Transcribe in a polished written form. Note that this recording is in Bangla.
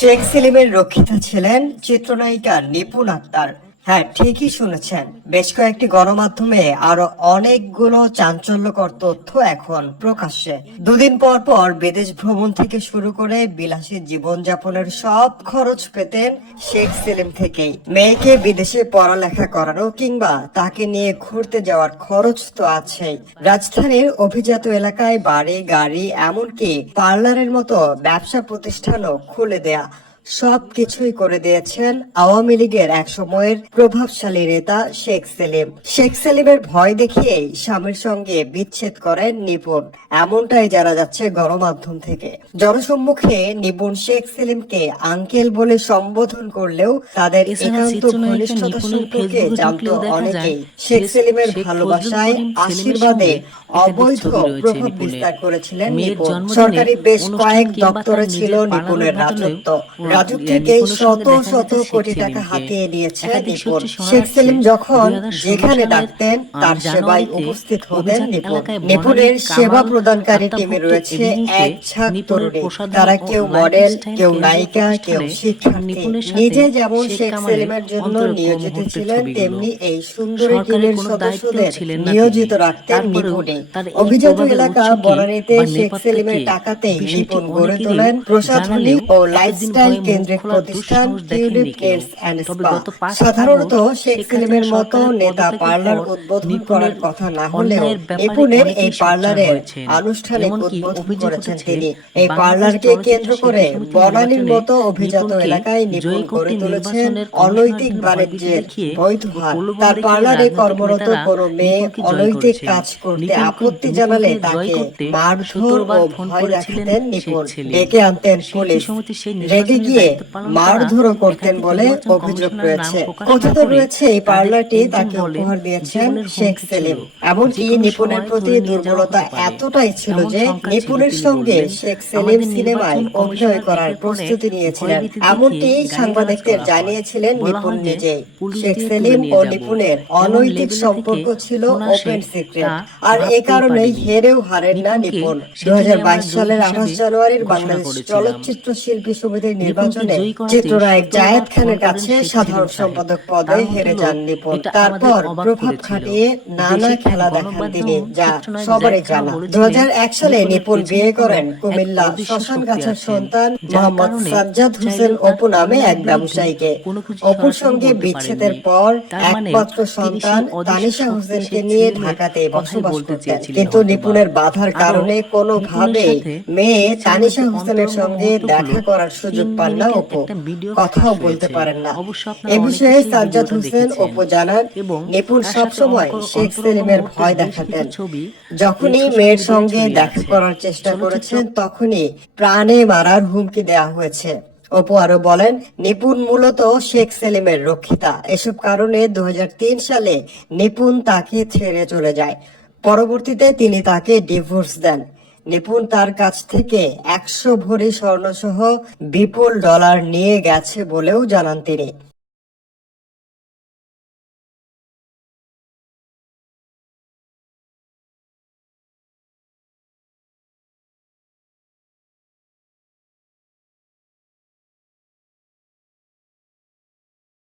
শেখ সেলিমের রক্ষিতা ছিলেন চিত্রনায়িকা নিপুণ আক্তার। হ্যাঁ, ঠিকই শুনেছেন। বেশ কয়েকটি গণমাধ্যমে আরো অনেকগুলো চাঞ্চল্যকর তথ্য এখন প্রকাশ্যে। দুদিন পর পর বিদেশ ভ্রমণ থেকে শুরু করে বিলাসী জীবনযাপনের সব খরচ পেতেন শেখ সেলিম থেকেই। মেয়েকে বিদেশে পড়ালেখা করানো কিংবা তাকে নিয়ে ঘুরতে যাওয়ার খরচ তো আছেই। রাজধানীর অভিজাত এলাকায় বাড়ি, গাড়ি, এমনকি পার্লারের মতো ব্যবসা প্রতিষ্ঠানও খুলে দেয়া, সবকিছুই করে দিয়েছেন আওয়ামী লীগের এক সময়ের প্রভাবশালী নেতা শেখ সেলিম। শেখ সেলিমের ভয় দেখিয়েই স্বামীর সঙ্গে বিচ্ছেদ করেন নিপুণ, এমনটাই জানা যাচ্ছে গণমাধ্যম থেকে। জনসম্মুখে নিপুণ শেখ সেলিমকে আঙ্কেল বলে সম্বোধন করলেও তাদের একান্ত ঘনিষ্ঠতা সম্পর্কে জানত অনেকেই। শেখ সেলিমের ভালোবাসায়, আশীর্বাদে অবৈধ প্রভাব বিস্তার করেছিলেন নিপুণ। সরকারি বেশ কয়েক দপ্তরে ছিল নিপুণের রাজত্ব। রাজুক থেকে শত শত কোটি টাকা হাতিয়ে নিয়েছে নিপুণ। শেখ সেলিম যখন যেখানে ডাকতেন তার সেবায় উপস্থিত হতেন নিপুণ। নিপুণের সেবা প্রদানকারী টিমে রয়েছে এক ঝাঁক তরুণী। তারা কেউ মডেল, কেউ নায়িকা, কেউ শিক্ষার্থী। নিজে যেমন শেখ সেলিমের জন্য নিয়োজিত ছিলেন, তেমনি এই সুন্দরী টিমের সদস্যদের নিয়োজিত রাখতেন নিপুণই। অভিজাত এলাকা বনানীতে শেখ সেলিমের টাকাতেই নিপুণ গড়ে তোলেন প্রসাধনী ও লাইফস্টাইল কেন্দ্রিক প্রতিষ্ঠান টিউলিপ কেয়ার এন্ড স্পা। সাধারণত শেখ সেলিমের মতো নেতা পার্লার উদ্বোধন করার কথা না হলেও নিপুণের এই পার্লারের আনুষ্ঠানিক উদ্বোধন করেছেন তিনি। এই পার্লারকে কেন্দ্র করে বনানীর মতো অভিজাত এলাকায় নিপুণ গড়ে তুলেছেন অনৈতিক বাণিজ্যের বৈধ হাত। তার পার্লারে কর্মরত কোনো মেয়ে অনৈতিক কাজ করতে আপত্তি জানালে তাকে মারধর ও ভয় দেখাতেন নিপুণ। ডেকে আনতেন পুলিশ, রেগে গিয়ে মারধরও করতেন বলে অভিযোগ রয়েছে। কথিত রয়েছে এই পার্লারটি তাকে উপহার দিয়েছেন শেখ সেলিম। এমনকি নিপুণের প্রতি দুর্বলতা এতটাই ছিল যে নিপুণের সঙ্গে শেখ সেলিম সিনেমায় অভিনয় করার প্রস্তুতি নিয়েছিলেন, এমনটি সাংবাদিকদের জানিয়েছিলেন নিপুণ নিজেই। শেখ সেলিম ও নিপুণের অনৈতিক সম্পর্ক ছিল ওপেন সিক্রেট, আর এ কারণেই হেরেও হারেন না নিপুণ। 2022 সালের 28 জানুয়ারির বাংলাদেশ চলচ্চিত্র শিল্পী সমিতির নির্বাচনে চিত্রনায়ক জায়েদ খানের কাছে সাধারণ সম্পাদক পদে হেরে যান নিপুণ। তারপর প্রভাব খাটিয়ে নানা খেলা দেখান তিনি, যা সবারই জানা। 2001 সালে নিপুণ বিয়ে করেন কুমিল্লা শ্মশানগাছার সন্তান মোহাম্মদ সাজ্জাদ হোসেন অপু নামে এক ব্যবসায়ীকে। অপুর সঙ্গে বিচ্ছেদের পর একমাত্র সন্তান তানিশা হোসেনকে নিয়ে ঢাকাতে বসবাস করতেন। কিন্তু নিপুণের বাধার কারণে কোনোভাবেই মেয়ে তানিশা হোসেনের সঙ্গে দেখা করার সুযোগ পান না অপু, কথাও বলতে পারেন না। এ বিষয়ে সাজ্জাদ হোসেন অপু জানান, নিপুণ সবসময় শেখ সেলিমের ভয় দেখাতেন। যখনই মেয়ের সঙ্গে দেখা করার চেষ্টা করেছেন তখনই প্রাণে মারার হুমকি দেওয়া হয়েছে। অপু আরো বলেন, নিপুণ মূলত শেখ সেলিমের রক্ষিতা। এসব কারণে 2003 সালে নিপুণ তাকে ছেড়ে চলে যায়। পরবর্তীতে তিনি তাকে ডিভোর্স দেন। নিপুণ তার কাছ থেকে 100 ভরি স্বর্ণসহ বিপুল ডলার নিয়ে গেছে বলেও জানান তিনি।